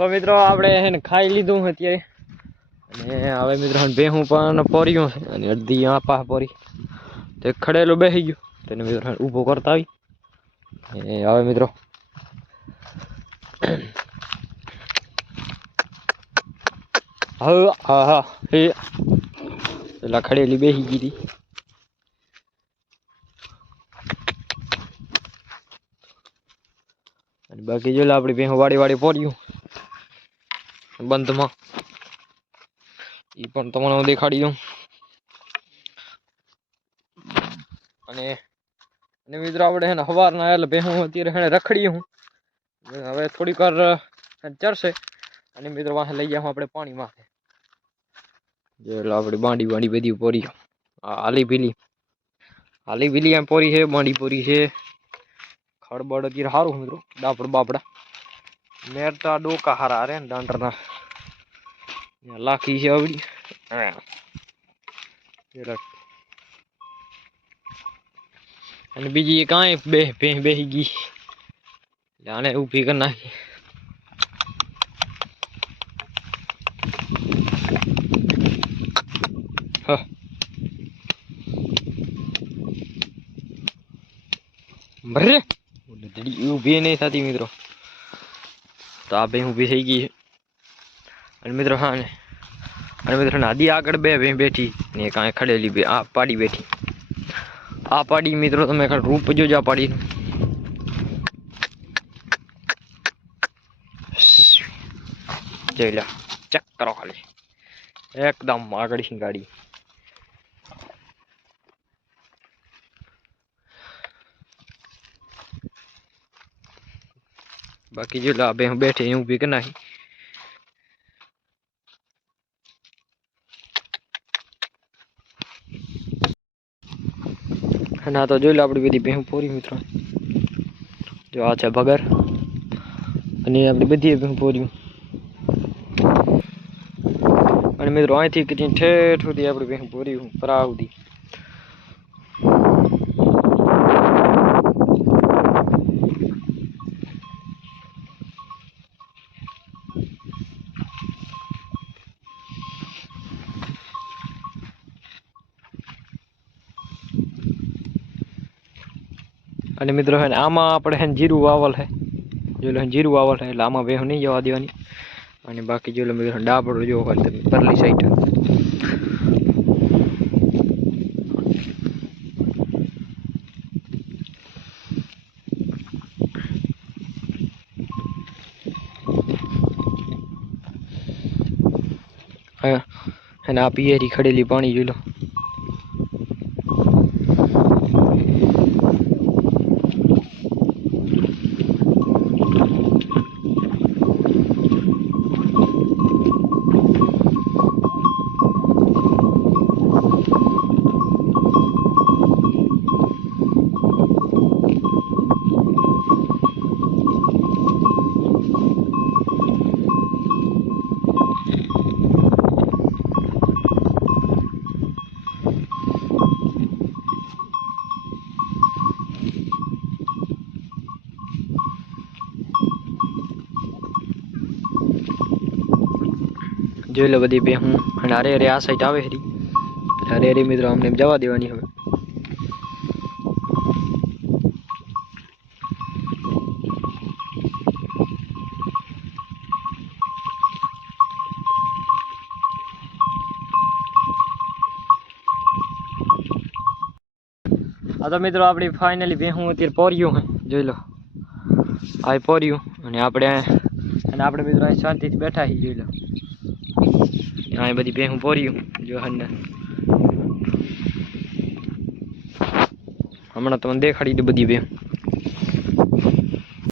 તો મિત્રો આપણે એને ખાઈ લીધું અત્યારે અને હવે મિત્રો ભેહું પણ પોર્યું છે અને અડધી આ પા પોરી તો ખડેલું બેસી ગયું તેને મિત્રો ઊભો કરતા આવી હવે મિત્રો હા હા એ પેલા ખડેલી બેસી ગઈ હતી અને બાકી જો આપણી ભેહું વાડી પોર્યું બંધમાં એ પણ તમને હું દેખાડી દઉં અને મિત્રો આપણે હે ને સવારના એટલે ભેહું અત્યારે હે રખડી હું હવે થોડીક વાર ચરશે અને મિત્રો વાહ લઈ જાઉં આપણે પાણીમાં જો આપણે બાંડી બધી પોરી હાલી ભીલી એમ પોરી છે બાંડી પોરી છે ખડબડ અત્યારે સારું મિત્રો દાપડ બાપડા મેરતા ડોકા હારા રે ને દાંડરના લાખી છે આવડી અને બીજી કાંઈ બેસી ગઈ આને ઊભી કરી નાખી બરે ઊભી નહીં થતી મિત્રો તો આ બે ઊભી થઈ ગઈ છે અને મિત્રો હા ને અને મિત્રો આદી આગળ બે બેઠી ને કાંઈ ખડેલી બે આ પાડી બેઠી આ પાડી મિત્રો તમે રૂપ જોજો આ પાડી જોઈ લો ચેક કરો ખાલી એકદમ આગળ ગાડી બાકી જો બે હું બેઠી હું ઊભી કરી નાખી ના તો જોઈ લો આપણી બધી ભેહું પોરી મિત્રો જો આ છે ભગર અને આપણી બધી ભેહું પોર્યું અને મિત્રો અહીંથી કરીને ઠેઠ સુધી આપણી ભેહું પોર્યું પરા સુધી અને મિત્રો હે આમાં આપણે હે જીરું વાવલ હે જો લો જીરું વાવલ હે એટલે આમાં ભેહું નહીં જવા દેવાની અને બાકી જો લો મિત્રો ડાબડો જો હોય તમે પરલી સાઈડ અને આ પિયરી ખડેલી પાણી જોઈ લો જોઈ લો બધી ભેહું અને અરે આ સાઈડ આવે હરી અરે મિત્રો અમને જવા દેવાની હવે આ તો મિત્રો આપણી ફાઇનલી ભેહું અત્યારે પોર્યું હે જોઈ લો આ પોર્યું અને આપણે મિત્રો અહીં શાંતિથી બેઠા છીએ જોઈ લો આ બધી ભેહું પોર્યું જો હને હમણાં તમને દેખાડી દઉં બધી ભેહું